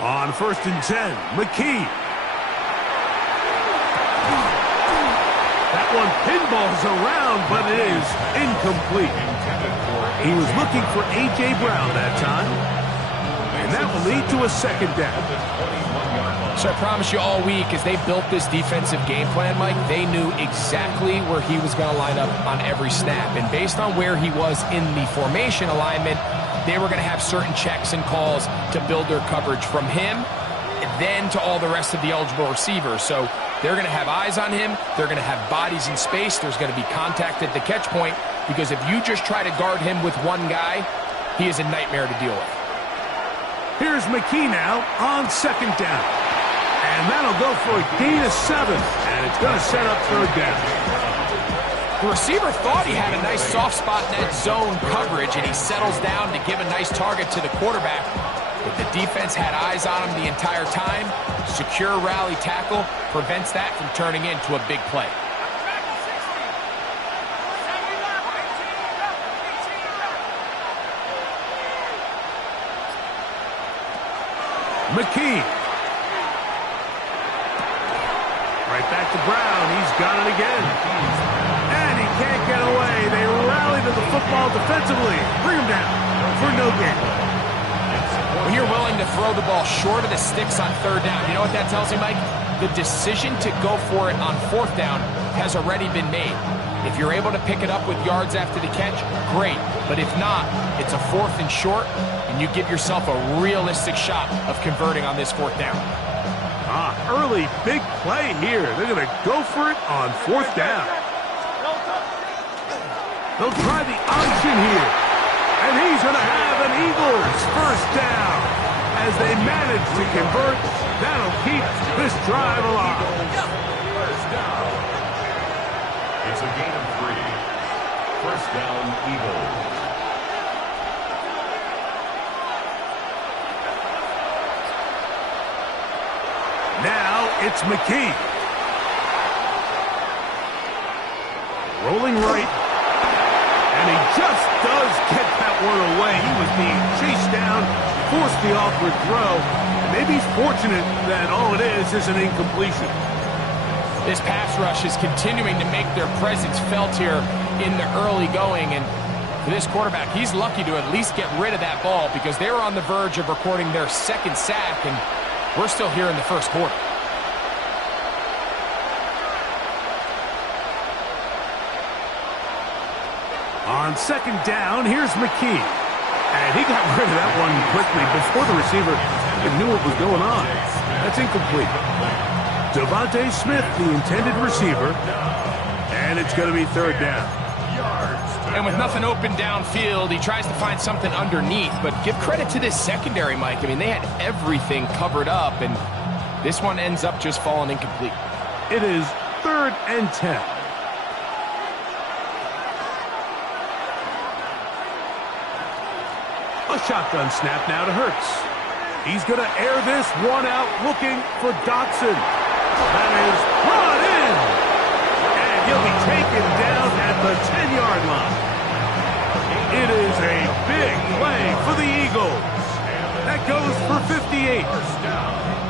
On 1st and 10, McKee. That one pinballs around, but it is incomplete. He was looking for A.J. Brown that time. And that will lead to a 2nd down. So I promise you all week, as they built this defensive game plan, Mike, they knew exactly where he was going to line up on every snap. And based on where he was in the formation alignment, they were going to have certain checks and calls to build their coverage from him, and then to all the rest of the eligible receivers. So they're going to have eyes on him. They're going to have bodies in space. There's going to be contact at the catch point, because if you just try to guard him with one guy, he is a nightmare to deal with. Here's McKee now on 2nd down. And that'll go for a gain of 7. And it's going to set up 3rd down. The receiver thought he had a nice soft spot in that zone coverage, and he settles down to give a nice target to the quarterback. But the defense had eyes on him the entire time. Secure rally tackle prevents that from turning into a big play. McKee. Right back to Brown. He's got it again. And he can't get away. They rally to the football defensively. Bring him down for no gain. When you're willing to throw the ball short of the sticks on 3rd down, you know what that tells me, Mike? The decision to go for it on 4th down has already been made. If you're able to pick it up with yards after the catch, great. But if not, it's a 4th and short, and you give yourself a realistic shot of converting on this 4th down. Early big play here. They're going to go for it on 4th down. They'll try the option here. And he's going to have an Eagles 1st down. As they manage to convert, that'll keep this drive alive. It's a gain of 3. 1st down, Eagles. Now it's McKee. Rolling right. And he just does get that one away. He was being chased down, forced the awkward throw. Maybe he's fortunate that all it is an incompletion. This pass rush is continuing to make their presence felt here in the early going. And for this quarterback, he's lucky to at least get rid of that ball, because they were on the verge of recording their 2nd sack, and we're still here in the 1st quarter. On 2nd down, here's McKee. And he got rid of that one quickly before the receiver even knew what was going on. That's incomplete. Devontae Smith, the intended receiver. And it's going to be 3rd down. And with nothing open downfield, he tries to find something underneath. But give credit to this secondary, Mike. I mean, they had everything covered up, and this one ends up just falling incomplete. It is 3rd and 10. A shotgun snap now to Hurts. He's going to air this one out, looking for Dotson. That is brought in. And he'll be taken down at the 10-yard line. It is a big play for the Eagles. That goes for 58.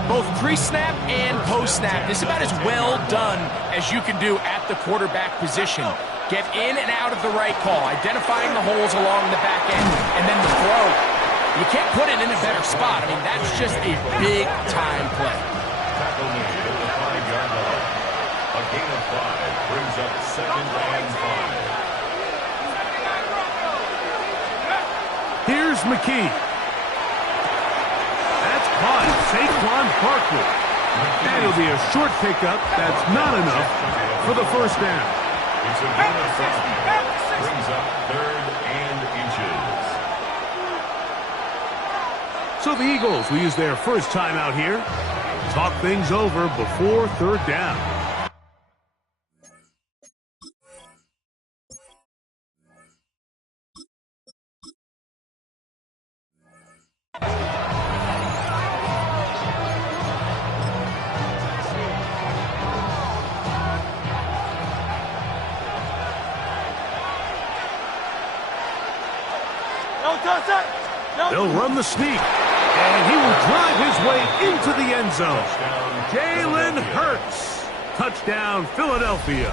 Both pre-snap and post-snap, this is about as well done as you can do at the quarterback position. Get in and out of the right call, identifying the holes along the back end, and then the throw. You can't put it in a better spot. I mean, that's just a big-time play. Tackle made at the 5-yard line. A gain of 5 brings up 2nd and 5. Here's McKee. That's caught. Saquon Barkley. And it'll be a short pickup. That's not enough for the 1st down. It's a gain of 5. Brings up 3rd and inches. So the Eagles will use their first timeout here. Talk things over before 3rd down. They'll run the sneak. And he will drive his way into the end zone. Jalen Hurts. Touchdown, Philadelphia.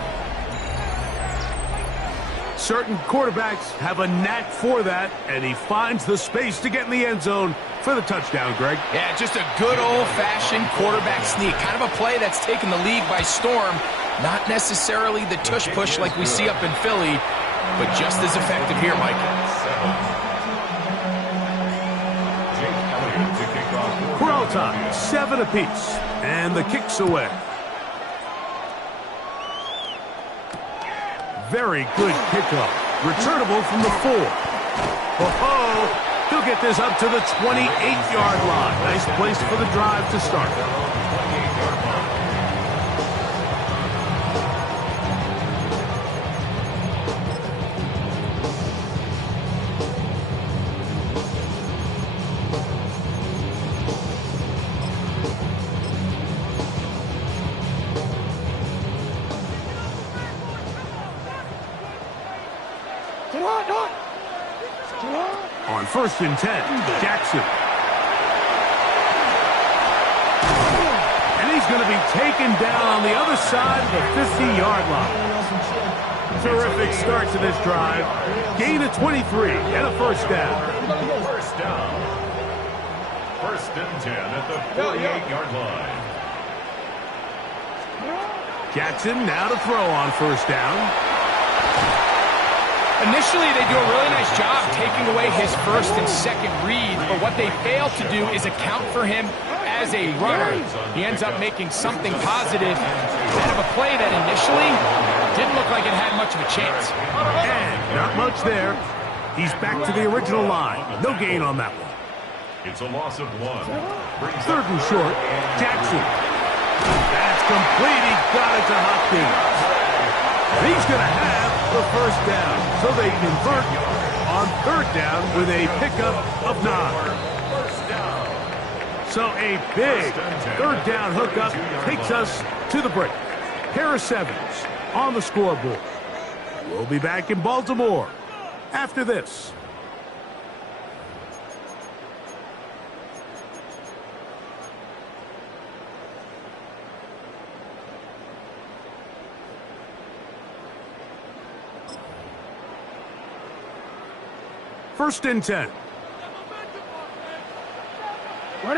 Certain quarterbacks have a knack for that, and he finds the space to get in the end zone for the touchdown, Greg. Yeah, just a good old-fashioned quarterback sneak. Kind of a play that's taken the league by storm. Not necessarily the tush-push like we see up in Philly, but just as effective here, Mike. We're all time, 7 apiece, and the kick's away. Very good kickoff. Returnable from the 4. Oh, he'll get this up to the 28-yard line. Nice place for the drive to start. On 1st and 10, Jackson. And he's going to be taken down on the other side of the 50-yard line. Terrific start to this drive. Gain of 23 and a first down. First down. 1st and 10 at the 48-yard line. Jackson now to throw on 1st down. Initially, they do a really nice job taking away his 1st and 2nd read, but what they fail to do is account for him as a runner. He ends up making something positive out of a play that initially didn't look like it had much of a chance. And not much there. He's back to the original line. No gain on that one. It's a loss of 1. 3rd and short, Jackson. That's complete. He got it to Hopkins. He's going to have the 1st down, so they convert on 3rd down with a pickup of 9. So a big 3rd down hookup takes us to the break. Harris Evans on the scoreboard. We'll be back in Baltimore after this. First and 10. From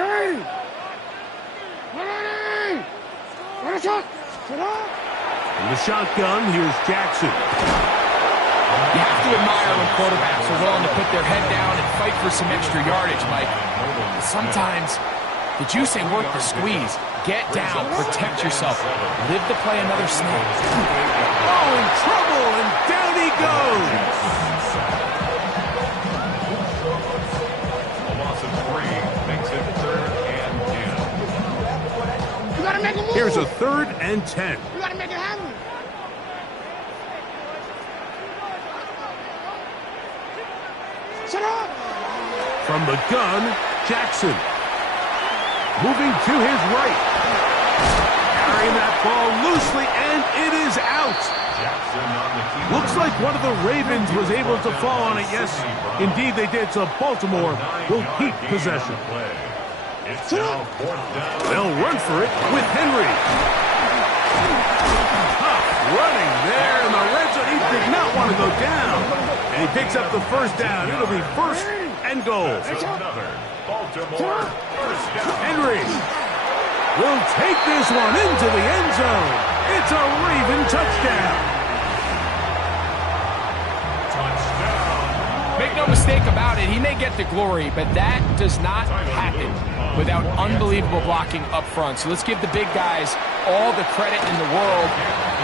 the shotgun, here's Jackson. You have to admire when quarterbacks are willing to put their head down and fight for some extra yardage, Mike. But sometimes the juice ain't worth the squeeze. Get down, protect yourself, live to play another snap. Oh, in trouble, and down he goes. Here's a 3rd and 10. You gotta make it happen. Shut up. From the gun, Jackson. Moving to his right. Carrying that ball loosely, and it is out. Looks like one of the Ravens was able to fall on it. Yes, indeed they did. So Baltimore will keep possession. They'll run for it with Henry. Tough running there in the red zone. He did not want to go down. And he picks up the 1st down. It'll be 1st and goal. Henry will take this one into the end zone. It's a Raven touchdown. Make no mistake about it, he may get the glory, but that does not happen without unbelievable blocking up front. So let's give the big guys all the credit in the world.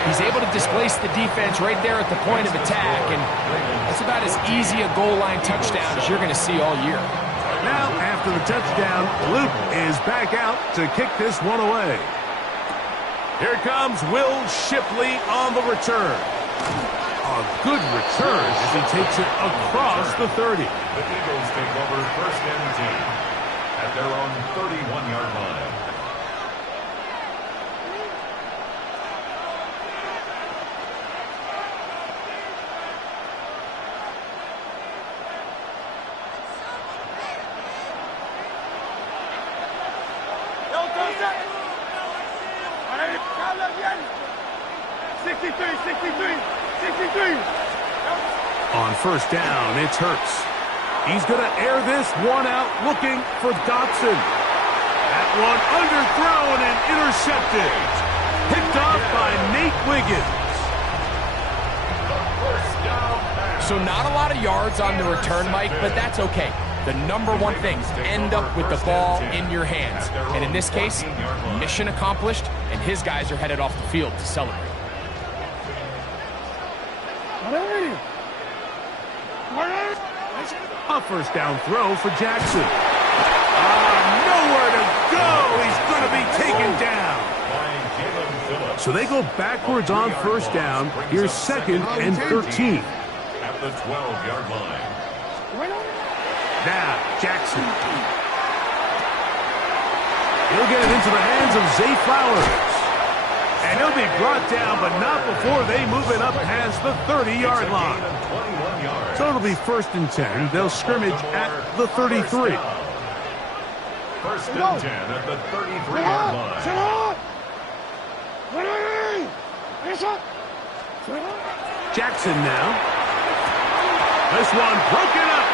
He's able to displace the defense right there at the point of attack, and that's about as easy a goal line touchdown as you're going to see all year. Now, after the touchdown, Luke is back out to kick this one away. Here comes Will Shipley on the return. A good return as he takes it across the 30. The Eagles take over 1st and 10 at their own 31-yard line. On first down, it's Hurts. He's going to air this one out, looking for Dotson. That one underthrown and intercepted. Picked off by Nate Wiggins. So not a lot of yards on the return, Mike, but that's okay. The number one thing, end up with the ball in your hands. And in this case, mission accomplished, and his guys are headed off the field to celebrate. A first down throw for Jackson. Nowhere to go. He's going to be taken down. So they go backwards on first down. Here's 2nd and 13. At the 12-yard line. Now, Jackson. He'll get it into the hands of Zay Flowers. And he'll be brought down, but not before they move it up past the 30-yard line. So it'll be 1st and 10. They'll scrimmage at the 33. 1st and 10 at the 33-yard line. Jackson now. This one broken up.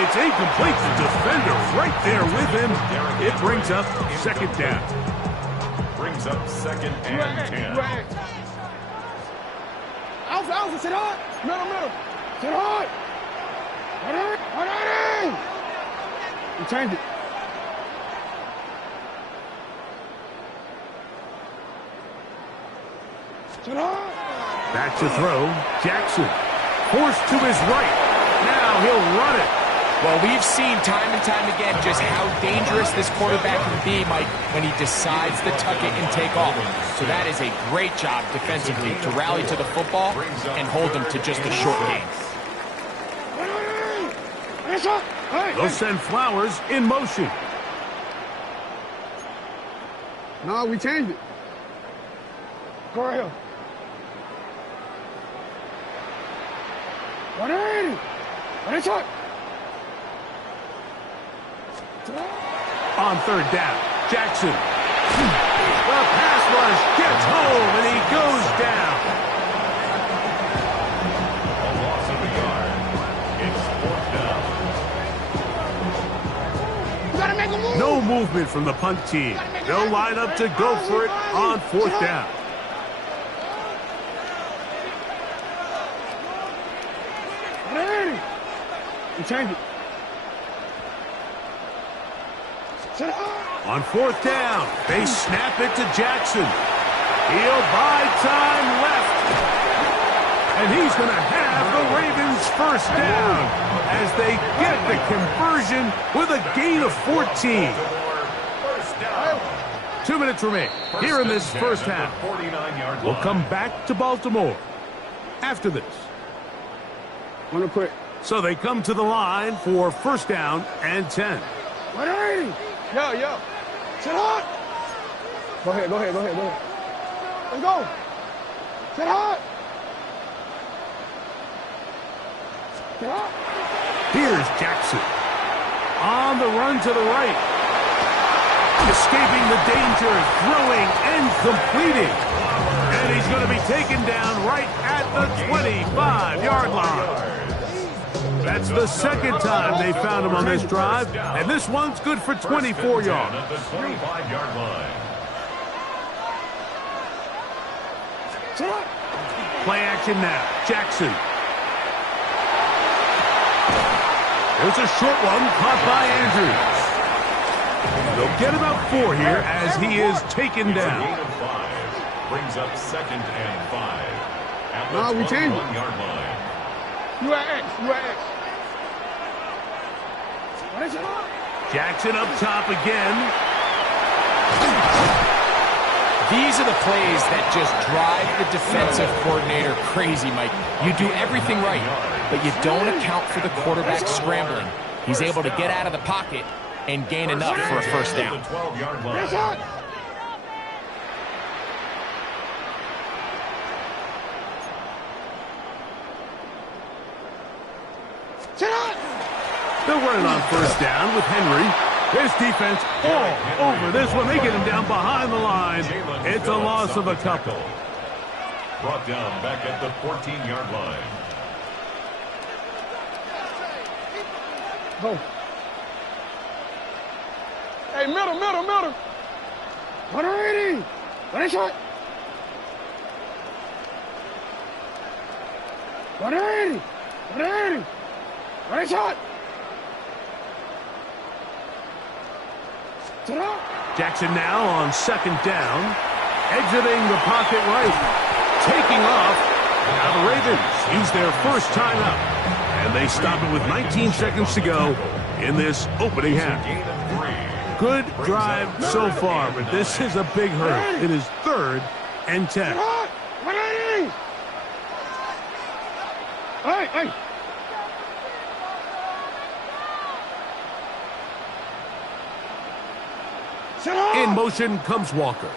It's incomplete. The defender right there with him. It brings up 2nd down. Brings up 2nd and 10. Alpha, sit hard. Middle. Sit hard. You changed it. Sit hard. Back to throw. Jackson. Forced to his right. Now he'll run it. Well, we've seen time and time again just how dangerous this quarterback can be, Mike, when he decides to tuck it and take off. So that is a great job defensively to rally to the football and hold them to just a short game. They'll send Flowers in motion. No, we changed it. Go right here. 180. 180. On 3rd down, Jackson. The pass rush gets home, and he goes down. A loss of a yard. It's 4th down. You gotta make a move. No movement from the punt team. They'll line up to go for it on 4th down. You change it. On 4th down, they snap it to Jackson. He'll buy time left. And he's going to have the Ravens 1st down as they get the conversion with a gain of 14. 2 minutes remain here in this first half. We'll come back to Baltimore after this. Run it quick. So they come to the line for 1st down and 10. 180. Yo. Sit hard. Go ahead. Let's go. Sit hard. Here's Jackson. On the run to the right. Escaping the danger, throwing and completing. And he's going to be taken down right at the 25-yard line. That's the 2nd time they found him on this drive, and this one's good for 24 yards. At the 25-yard line. Play action now. Jackson. There's a short one caught by Andrews. They'll get about 4 here as he is taken down. Gain of 5. Brings up 2nd and 5. At the No, we changed it. 21-yard line. You at X. Jackson up top again. These are the plays that just drive the defensive coordinator crazy, Mike. You do everything right, but you don't account for the quarterback scrambling. He's able to get out of the pocket and gain enough for a 1st down. At the 12-yard line. They're running on 1st down with Henry. This defense all over this one. They get him down behind the line. It's a loss of a couple. Brought down back at the 14-yard line. Go. Hey, middle. 180. What is shot? 180. What is shot? Jackson now on second down, exiting the pocket right, taking off. Now the Ravens use their first timeout, and they stop it with 19 seconds to go in this opening half. Good drive so far, but this is a big hurt. It is 3rd and 10. Hey. In motion comes Walker.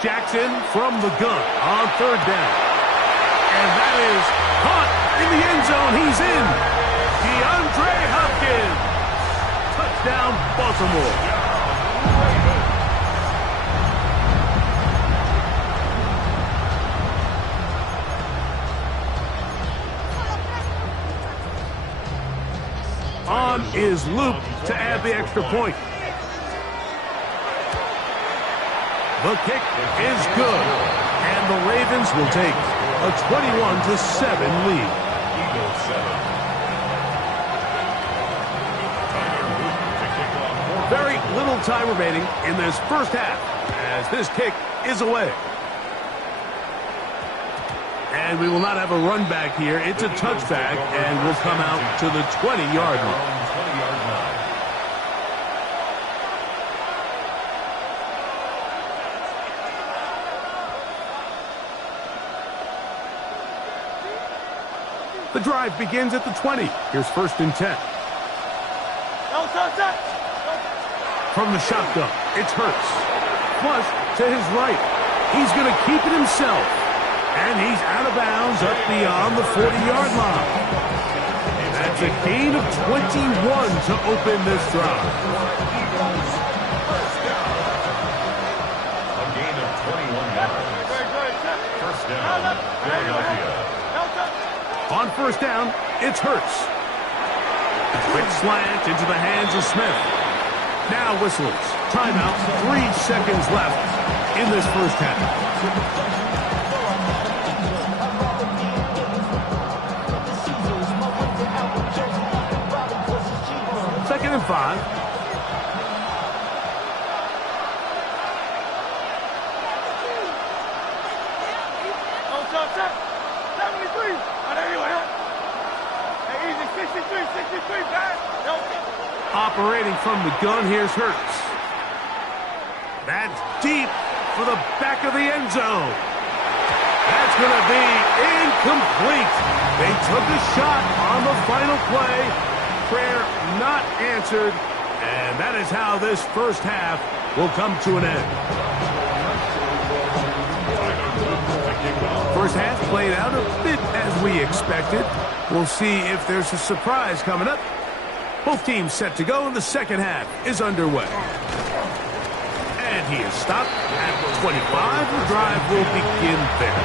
Jackson from the gun on 3rd down. And that is caught in the end zone. He's in. DeAndre Hopkins. Touchdown, Baltimore. On is Luke to add the extra point. The kick is good, and the Ravens will take a 21-7 lead. Eagles 7. Very little time remaining in this first half as this kick is away. And we will not have a run back here. It's a touchback, and will come out to the 20-yard line. The drive begins at the 20. Here's 1st and 10. From the shotgun, it's Hurts. Flush to his right. He's going to keep it himself. And he's out of bounds up beyond the 40-yard line. That's a gain of 21 to open this drive. A gain of 21 yards. First down, Philadelphia. On 1st down, it's Hurts. A quick slant into the hands of Smith. Now whistles. Timeout, 3 seconds left in this first half. 2nd and 5. Operating from the gun, here's Hurts. That's deep for the back of the end zone. That's going to be incomplete. They took a shot on the final play. Prayer not answered. And that is how this first half will come to an end. First half played out a bit as we expected. We'll see if there's a surprise coming up. Both teams set to go, and the second half is underway. And he is stopped at the 25. The drive will begin there.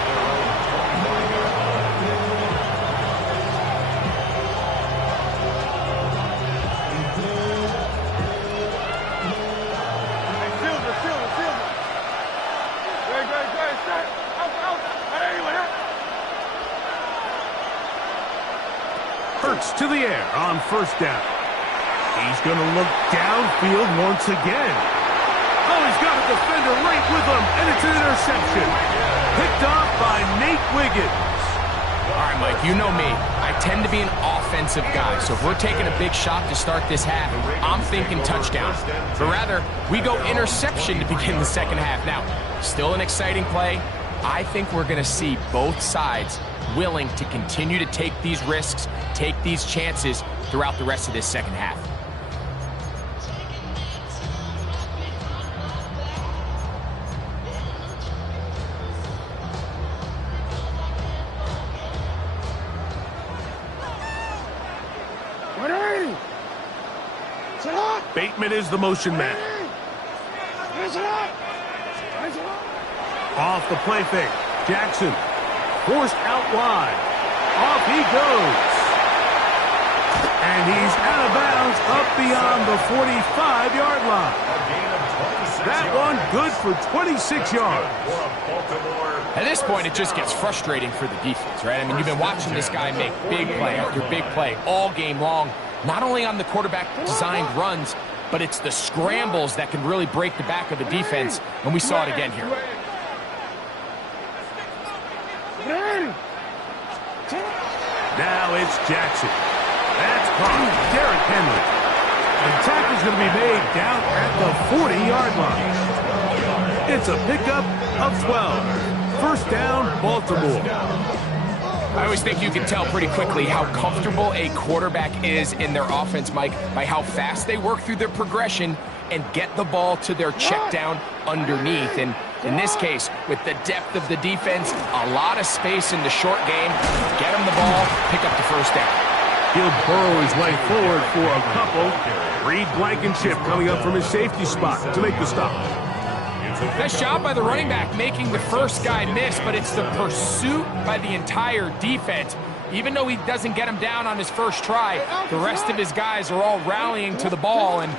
Hurts to the air on 1st down. He's going to look downfield once again. Oh, he's got a defender right with him, and it's an interception. Picked off by Nate Wiggins. All right, Mike, you know me. I tend to be an offensive guy, so if we're taking a big shot to start this half, I'm thinking touchdown. But rather, we go interception to begin the second half. Now, still an exciting play. I think we're going to see both sides willing to continue to take these risks, take these chances throughout the rest of this second half. Bateman is the motion man. Off the play fake. Jackson forced out wide. Off he goes. And he's out of bounds up beyond the 45-yard line. That one good for 26 yards. At this point, it just gets frustrating for the defense, right? I mean, you've been watching this guy make big play after big play all game long, not only on the quarterback-designed runs, but it's the scrambles that can really break the back of the defense, and we saw it again here. Now it's Jackson. That's caught. Derrick Henry. The tackle's going to be made down at the 40-yard line. It's a pickup of 12. First down, Baltimore. I always think you can tell pretty quickly how comfortable a quarterback is in their offense, Mike, by how fast they work through their progression and get the ball to their check down underneath. And in this case, with the depth of the defense, a lot of space in the short game, get them the ball, pick up the first down. He'll burrow his way forward for a couple. Reed Blankenship coming up from his safety spot to make the stop. Nice job by the running back making the first guy miss, but it's the pursuit by the entire defense. Even though he doesn't get him down on his first try, the rest of his guys are all rallying to the ball, and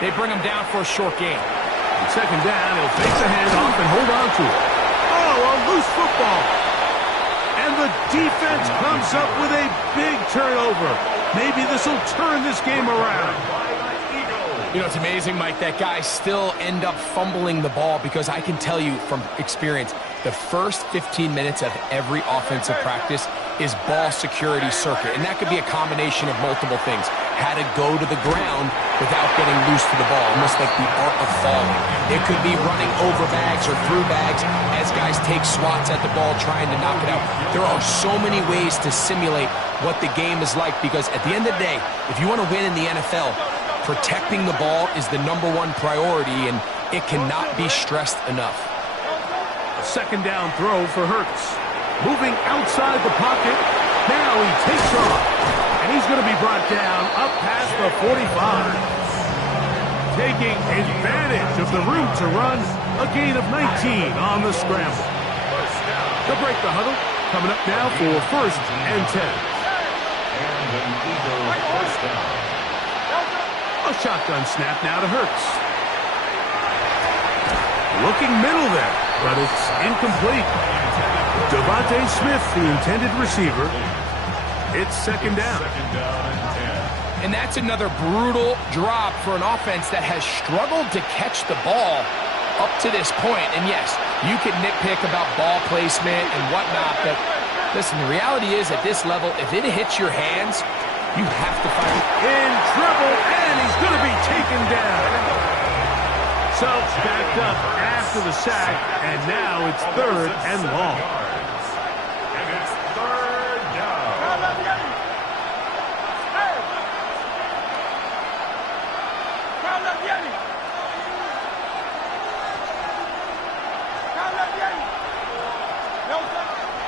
they bring him down for a short gain. On second down, he'll take the handoff and hold on to it. Oh, a loose football. And the defense comes up with a big turnover. Maybe this will turn this game around. You know, it's amazing, Mike, that guys still end up fumbling the ball, because I can tell you from experience, the first 15 minutes of every offensive practice is ball security circuit. And that could be a combination of multiple things. How to go to the ground without getting loose to the ball, almost like the art of falling. It could be running over bags or through bags as guys take swats at the ball trying to knock it out. There are so many ways to simulate what the game is like, because at the end of the day, if you want to win in the NFL, protecting the ball is the #1 priority, and it cannot be stressed enough. A second down throw for Hurts. Moving outside the pocket. Now he takes off. And he's going to be brought down up past the 45. Taking advantage of the room to run. A gain of 19 on the scramble. They'll break the huddle. Coming up now for first and 10. And an Eagle first down. A shotgun snap now to Hurts. Looking middle there, but it's incomplete. Devontae Smith, the intended receiver. It's second down. And that's another brutal drop for an offense that has struggled to catch the ball up to this point. And yes, you can nitpick about ball placement and whatnot, but listen, the reality is at this level, if it hits your hands, you have to find it. In trouble, and he's going to be taken down. So backed up after the sack, and now it's third and long. And it's third down.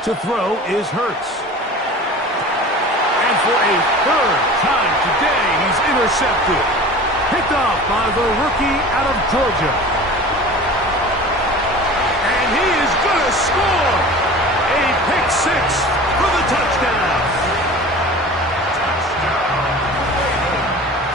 To throw is Hurts. And for a third time today, he's intercepted. Picked off by the rookie out of Georgia. And he is going to score. A pick six for the touchdown.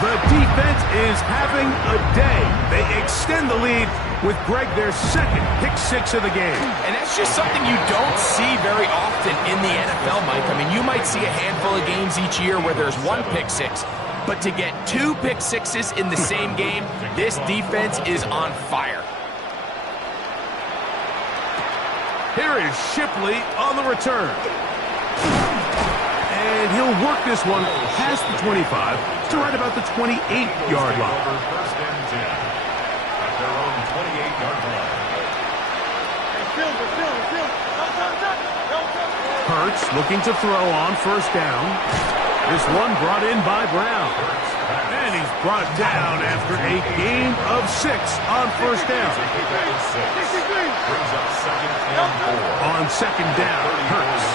The defense is having a day. They extend the lead with Greg their second pick six of the game. And that's just something you don't see very often in the NFL, Mike. I mean, you might see a handful of games each year where there's one pick six, but to get two pick sixes in the same game, this defense is on fire. Here is Shipley on the return. And he'll work this one past the 25 to right about the 28-yard line. First and 10 at their own 28-yard line. Hurts looking to throw on first down. This one brought in by Brown. And he's brought down after a gain of 6 on first down. Brings up second and 4. On second down, Hurts.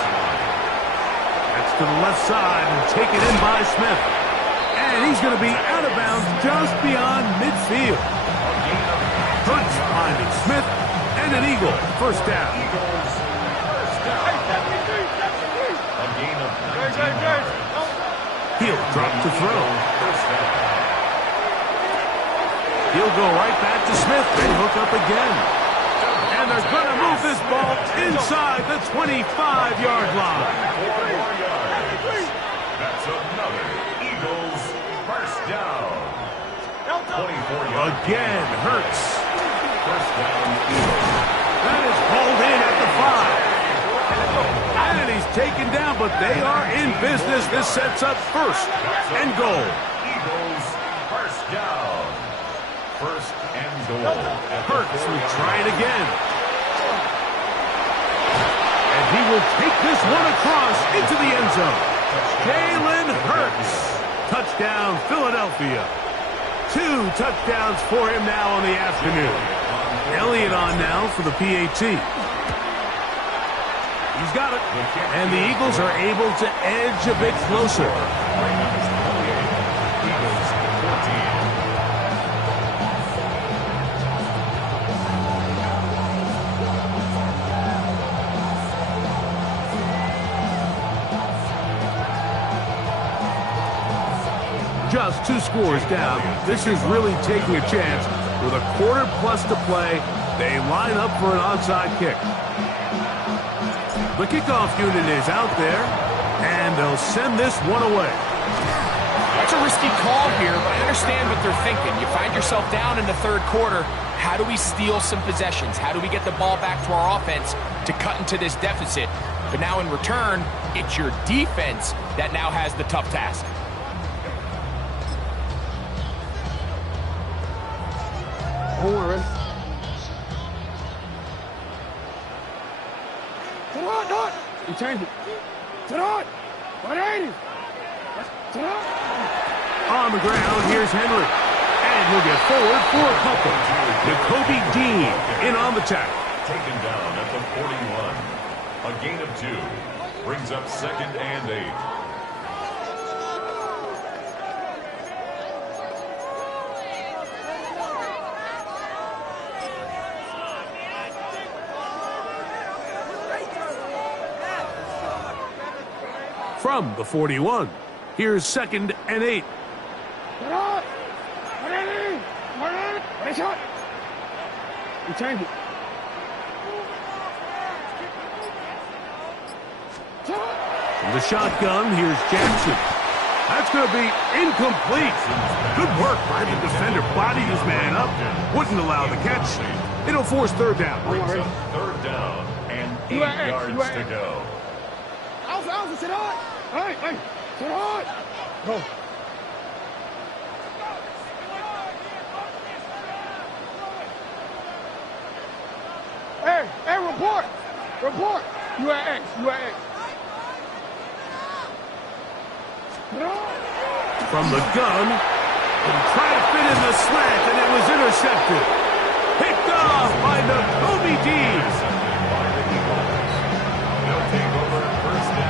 That's to the left side and taken in by Smith. And he's going to be out of bounds just beyond midfield. Hurts finding Smith, And an Eagle, first down. Eagles, first down. A gain of 19 yards. He'll drop to throw. First down. He'll go right back to Smith. They hook up again. And they're going to move this ball inside the 25-yard line. 4 more yards. That's another Eagles first down. 24 yards. Again, Hurts. First down, Eagles. That is hauled in at the 5. And he's taken down, but they are in business. This sets up first and goal. Eagles first down. First and goal. Hurts will try it again. And he will take this one across into the end zone. Jalen Hurts. Touchdown, Philadelphia. 2 touchdowns for him now on the afternoon. Elliott on now for the PAT. He's got it. And the Eagles are able to edge a bit closer. Eagles 14. Just 2 scores down. This is really taking a chance. With a quarter plus to play, they line up for an onside kick. The kickoff unit is out there, and they'll send this one away. That's a risky call here, but I understand what they're thinking. You find yourself down in the third quarter. How do we steal some possessions? How do we get the ball back to our offense to cut into this deficit? But now in return, it's your defense that now has the tough task. Hold on, ready? To the right, dot. We changed it. To the right. 180. To the right. On the ground, here's Henry. And he'll get forward for a couple. Jacoby Dean in on the tackle. Taken down at the 41. A gain of 2. Brings up second and 8. From the 41, here's second and 8. To the right. 180. 180. Ready, shot. We changed it. To the right. From the shotgun, here's Jackson. That's going to be incomplete. Good work by the defender. Bodied his man up. Wouldn't allow the catch. It'll force third down. Brings up third down and 8 yards to go. Alpha, to the right. Hey, to the right. Go. Hey, report. Report. You at X. From the gun, and try to fit in the slant, and it was intercepted. Picked off by Jacoby Dean.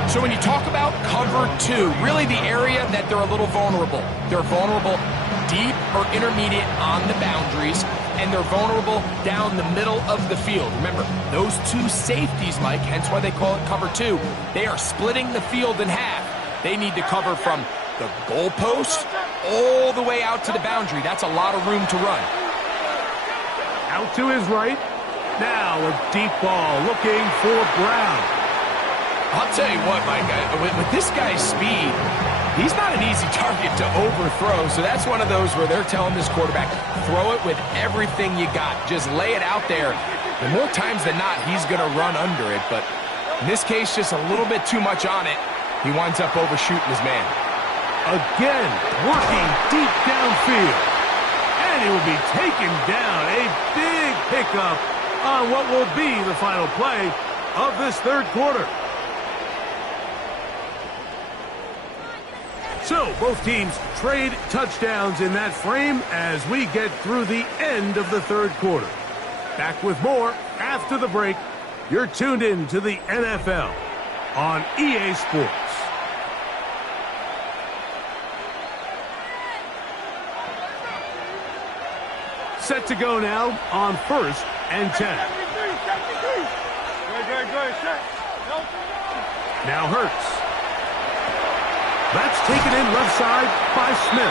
So when you talk about cover 2, really the area that they're a little vulnerable. They're vulnerable deep or intermediate on the boundaries, and they're vulnerable down the middle of the field. Remember, those 2 safeties, Mike, hence why they call it cover 2, they are splitting the field in half. They need to cover from the goalpost all the way out to the boundary. That's a lot of room to run. Out to his right. Now a deep ball looking for Brown. I'll tell you what, Mike, with this guy's speed, he's not an easy target to overthrow. So that's one of those where they're telling this quarterback, throw it with everything you got. Just lay it out there. And more times than not, he's going to run under it. But in this case, just a little bit too much on it. He winds up overshooting his man. Again, working deep downfield. And he will be taken down. A big pickup on what will be the final play of this third quarter. So, both teams trade touchdowns in that frame as we get through the end of the third quarter. Back with more after the break. You're tuned in to the NFL on EA Sports. Set to go now on 1st and 10. Now Hurts. That's taken in left side by Smith.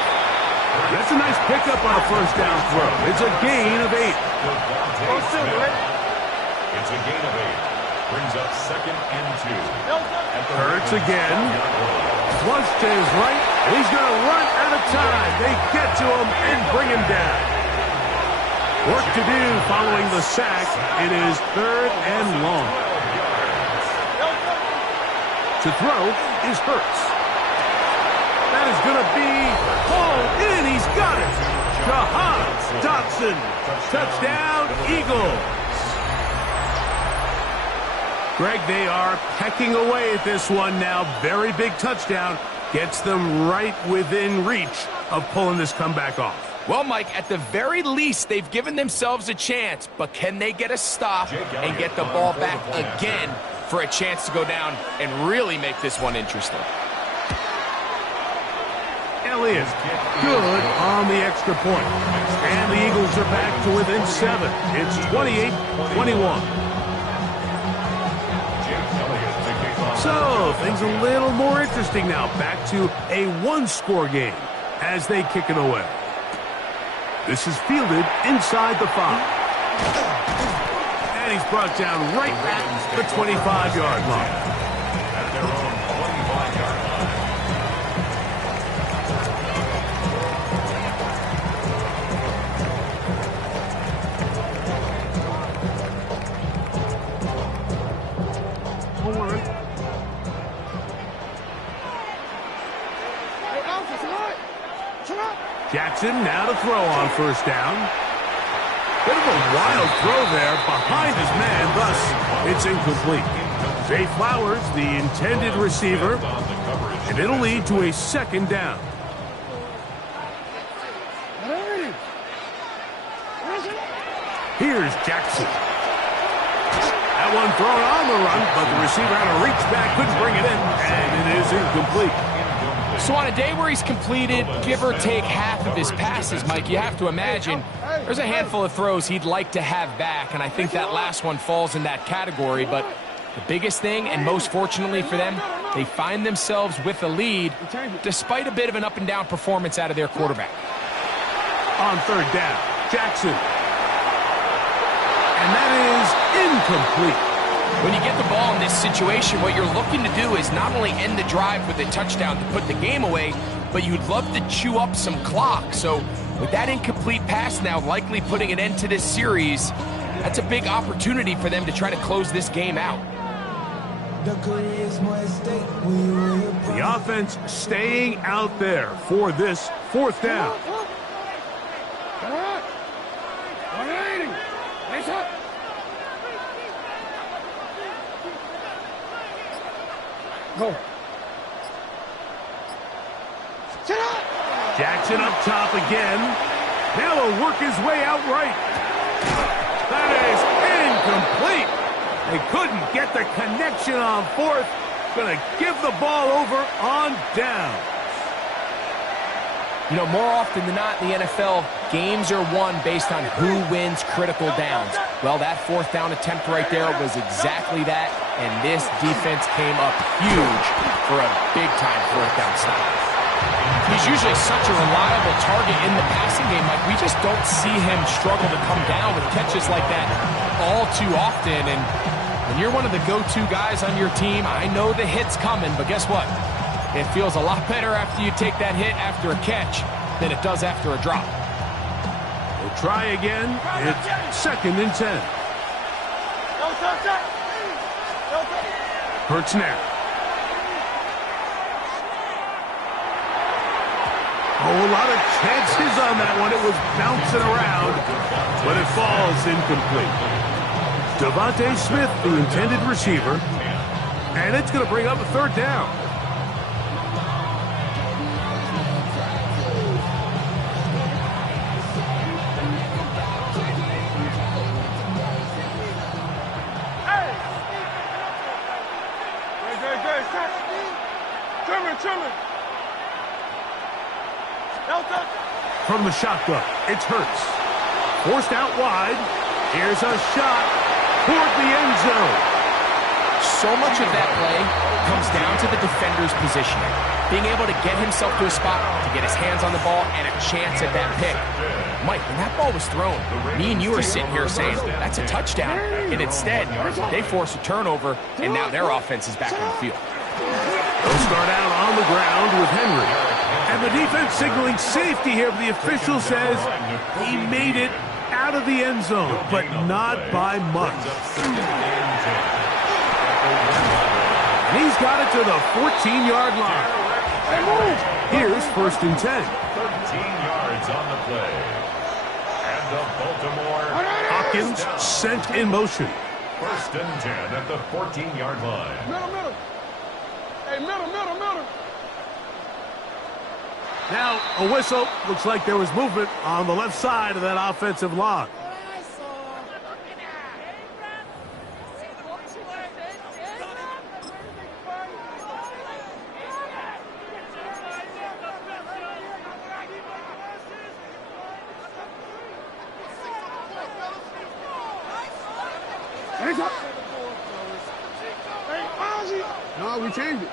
That's a nice pickup on a first down throw. It's a gain of 8. It's a gain of 8. Brings up 2nd and 2. Hurts again. Flush to his right. He's going to run out of time. They get to him and bring him down. Work to do following the sack. It is 3rd and long. To throw is Hurts. That is going to be hauled in. He's got it. Jahan Dotson. Touchdown, Eagles. Greg, they are pecking away at this one now. Very big touchdown. Gets them right within reach of pulling this comeback off. Well, Mike, at the very least, they've given themselves a chance, but can they get a stop and get the ball back again for a chance to go down and really make this one interesting? Elliott, good on the extra point. And the Eagles are back to within 7. It's 28-21. So, things a little more interesting now. Back to a one-score game as they kick it away. This is fielded inside the 5. And he's brought down right at the 25-yard line. At their own 25-yard line. Jackson now to throw on first down. Bit of a wild throw there behind his man, thus it's incomplete. Zay Flowers, the intended receiver, and it'll lead to a 2nd down. Here's Jackson. That one thrown on the run, but the receiver had to reach back, couldn't bring it in, and it is incomplete. So on a day where he's completed, give or take half of his passes, Mike, you have to imagine there's a handful of throws he'd like to have back, and I think that last one falls in that category. But the biggest thing, and most fortunately for them, they find themselves with a lead despite a bit of an up-and-down performance out of their quarterback. On 3rd down, Jackson. And that is incomplete. When you get the ball in this situation, what you're looking to do is not only end the drive with a touchdown to put the game away, but you'd love to chew up some clock. So with that incomplete pass now likely putting an end to this series, that's a big opportunity for them to try to close this game out. The offense staying out there for this 4th down. Go. Jackson up top again. Now he'll work his way out right. That is incomplete. They couldn't get the connection on 4th. Going to give the ball over on down. You know, more often than not in the NFL, games are won based on who wins critical downs. Well, that 4th down attempt right there was exactly that, and this defense came up huge for a big-time 4th down stop. He's usually such a reliable target in the passing game. Like, we just don't see him struggle to come down with catches like that all too often. And when you're one of the go-to guys on your team, I know the hit's coming, but guess what? It feels a lot better after you take that hit after a catch than it does after a drop. We'll try again. It's 2nd and 10. Hurts now. Oh, a lot of chances on that one. It was bouncing around, but it falls incomplete. Devontae Smith, the intended receiver, and it's going to bring up a 3rd down. From the shotgun, it's Hurts. Forced out wide. Here's a shot toward the end zone. so much of that play comes down to the defender's positioning. Being able to get himself to a spot, to get his hands on the ball, and a chance at that pick. Mike, when that ball was thrown, me and you are sitting here saying, that's a touchdown. And instead, they force a turnover, and now their offense is back on the field. They'll start out on the ground with Henry. And the defense signaling safety here, but the official says he made it out of the end zone, but not by much. And he's got it to the 14-yard line. Here's 1st and 10. 13 yards on the play. And the Baltimore Hopkins sent in motion. 1st and 10 at the 14-yard line. Middle. Hey, middle. Now, a whistle. Looks like there was movement on the left side of that offensive line. No, we changed it.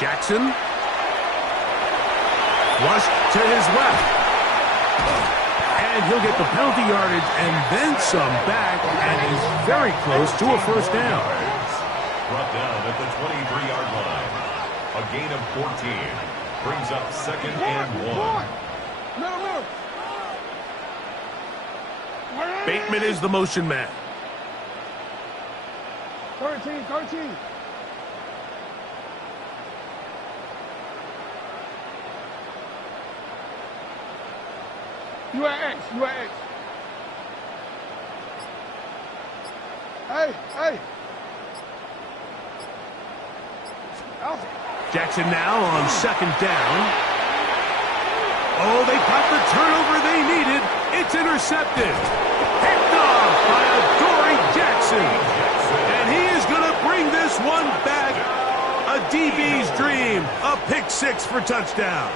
Jackson. Flushed to his left. And he'll get the penalty yardage and then some back, and is very close to a 1st down. Brought down at the 23-yard line. A gain of 14. Brings up 2nd and 1. Middle. Bateman is the motion man. 13. You at X. Hey. Alpha. Jackson now on 2nd down. Oh, they got the turnover they needed. It's intercepted. Picked off by Adoree Jackson. And he is going to bring this one back. A DB's dream. A pick 6 for touchdown.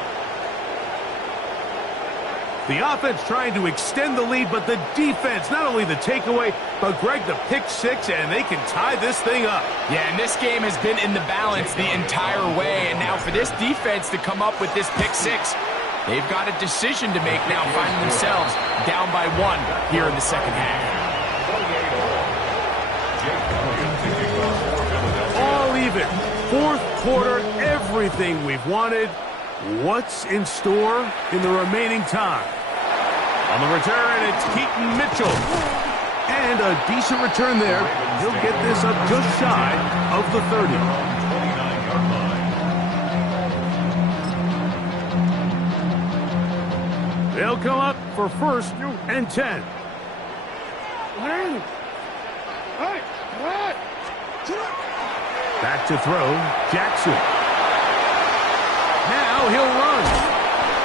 The offense trying to extend the lead, but the defense, not only the takeaway, but Greg, the pick 6, and they can tie this thing up. Yeah, and this game has been in the balance the entire way, and now for this defense to come up with this pick 6, they've got a decision to make now, finding themselves down by 1 here in the 2nd half. All even. 4th quarter, everything we've wanted. What's in store in the remaining time? On the return, it's Keaton Mitchell. And a decent return there. He'll get this up just shy of the 30. 29-yard line. They'll come up for 1st and 10. Back to throw, Jackson. Now he'll run.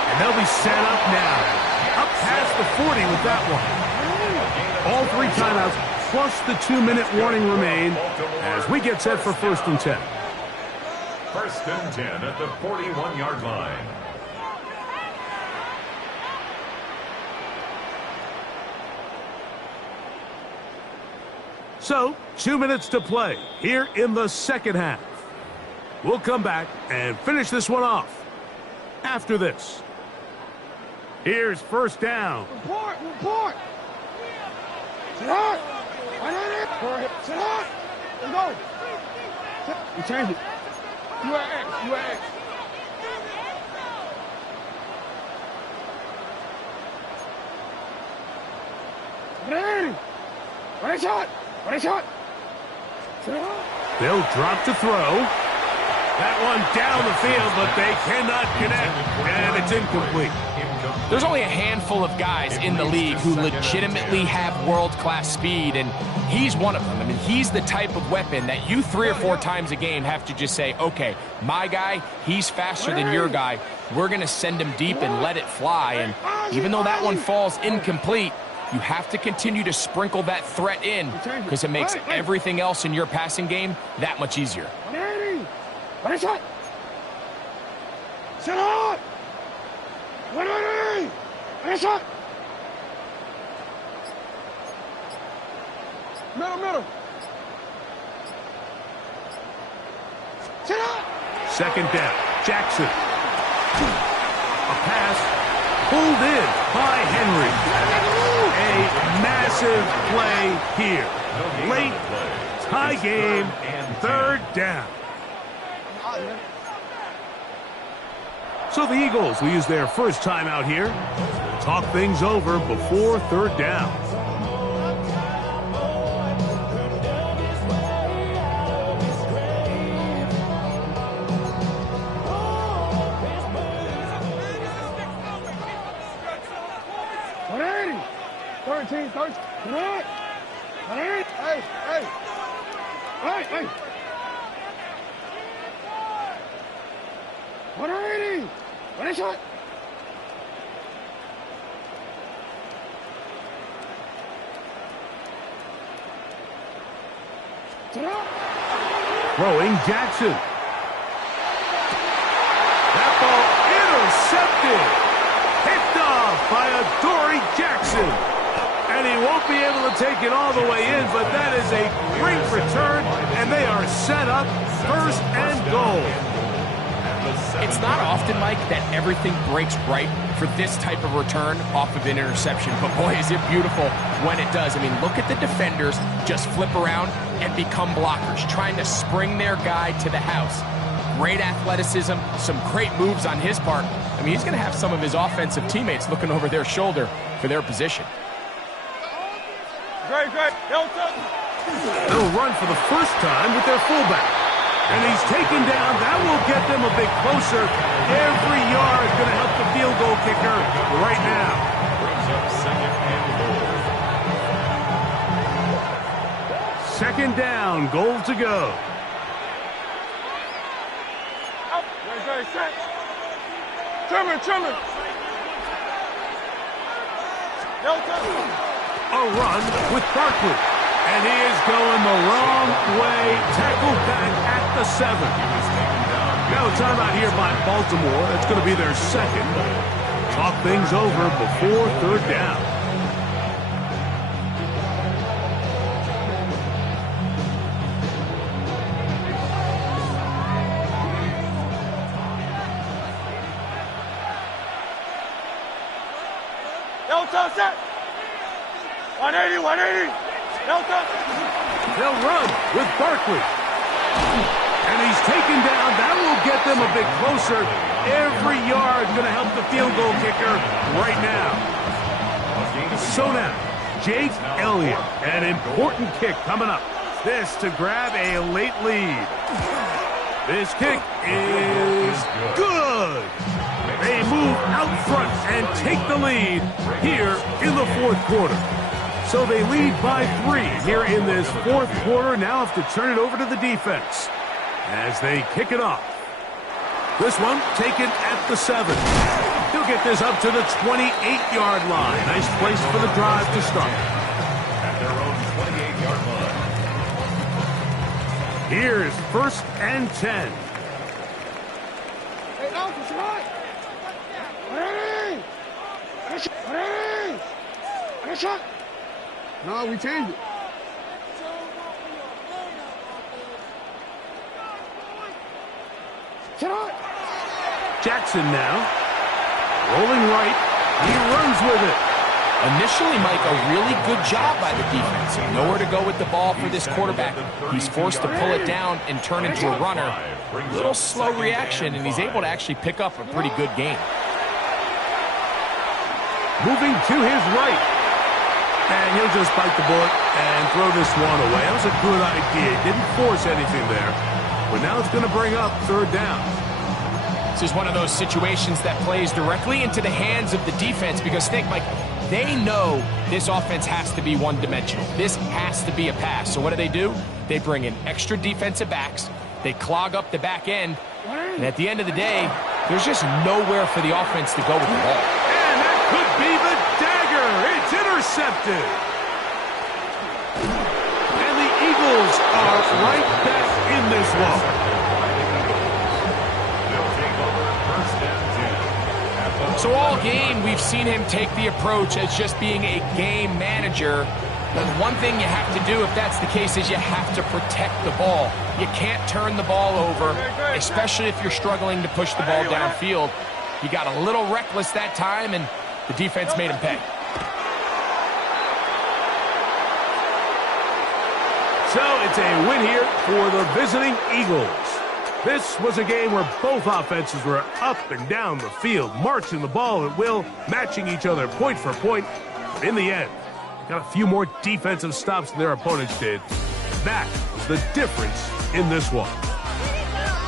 And they'll be set up now. Up past the 40 with that one. All 3 timeouts plus the 2-minute warning remain as we get set for 1st and 10. 1st and 10 at the 41-yard line. So, 2 minutes to play here in the 2nd half. We'll come back and finish this one off after this. Here's 1st down. Report. Sit up. Sit up. Let's go. We changed it. You at X. Ready. Ready shot. Sit up. They'll drop to throw. That one down the field, but they cannot connect, and it's incomplete. There's only a handful of guys in the league who legitimately have world-class speed, and he's one of them. I mean, he's the type of weapon that you 3 or 4 times a game have to just say, okay, my guy, he's faster than your guy. We're going to send him deep and let it fly. And even though that one falls incomplete, you have to continue to sprinkle that threat in because it makes everything else in your passing game that much easier. Ready shot. Sit up. Ready shot. Middle. Sit up. Second down. Jackson. A pass pulled in by Henry. A massive play here. Late, tie game, third down. So the Eagles will use their first time out here. Talk things over before third down. Hey. 180. What is it? Throwing Jackson. That ball intercepted. Picked off by Adoree Jackson. And he won't be able to take it all the way in, but that is a great return, and they are set up first and goal. It's not often, Mike, that everything breaks right for this type of return off of an interception. But, boy, is it beautiful when it does. I mean, look at the defenders just flip around and become blockers, trying to spring their guy to the house. Great athleticism, some great moves on his part. I mean, he's going to have some of his offensive teammates looking over their shoulder for their position. Great. They'll run for the first time with their fullback. And he's taken down. That will get them a bit closer. Every yard is going to help the field goal kicker right now. Brings up second and goal. Second down, goal to go. Great, set. Trimmer. A run with Barkley. And he is going the wrong way. Tackled back at the 7. Now a timeout here by Baltimore. That's going to be their second. Talk things over before third down. Set. 180. They'll run with Barkley. And he's taken down. That will get them a bit closer. Every yard going to help the field goal kicker right now. So now, Jake Elliott. An important kick coming up. This to grab a late lead. This kick is good. They move out front and take the lead here in the fourth quarter. So they lead by 3 here in this fourth quarter. Now have to turn it over to the defense as they kick it off. This one taken at the 7. He'll get this up to the 28-yard line. Nice place for the drive to start. At their own 28-yard line. Here's first and 10. Hey, Alpha, right. 180. No, we changed it. Jackson now. Rolling right. He runs with it. Initially, Mike, a really good job by the defense. Nowhere to go with the ball for this quarterback. He's forced to pull it down and turn into a runner. A little slow reaction, and he's able to actually pick up a pretty good game. Moving to his right. And he'll just bite the bullet and throw this one away. That was a good idea. Didn't force anything there. But now it's going to bring up third down. This is one of those situations that plays directly into the hands of the defense because, think, Mike, they know this offense has to be one-dimensional. This has to be a pass. So what do? They bring in extra defensive backs. They clog up the back end. And at the end of the day, there's just nowhere for the offense to go with the ball. And that could be the dagger. It's intercepted. And the Eagles are right back in this one. So all game, we've seen him take the approach as just being a game manager. The one thing you have to do if that's the case is you have to protect the ball. You can't turn the ball over, especially if you're struggling to push the ball downfield. He got a little reckless that time, and the defense made him pay. So it's a win here for the visiting Eagles. This was a game where both offenses were up and down the field, marching the ball at will, matching each other point for point. In the end, got a few more defensive stops than their opponents did. That was the difference in this one.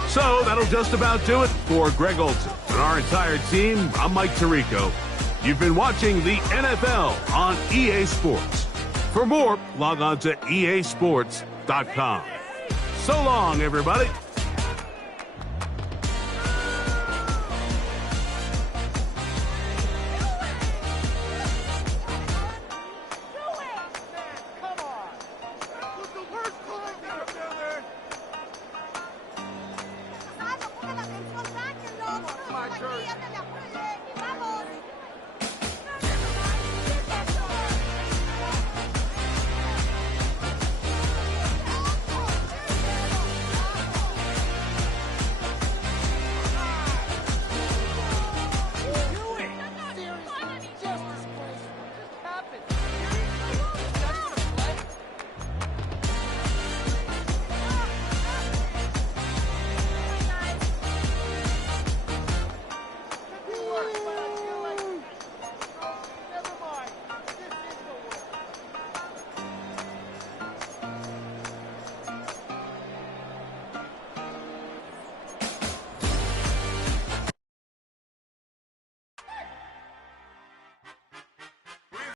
So that'll just about do it for Greg Olsen and our entire team. I'm Mike Tirico. You've been watching the NFL on EA Sports. For more, log on to easports.com. So long, everybody.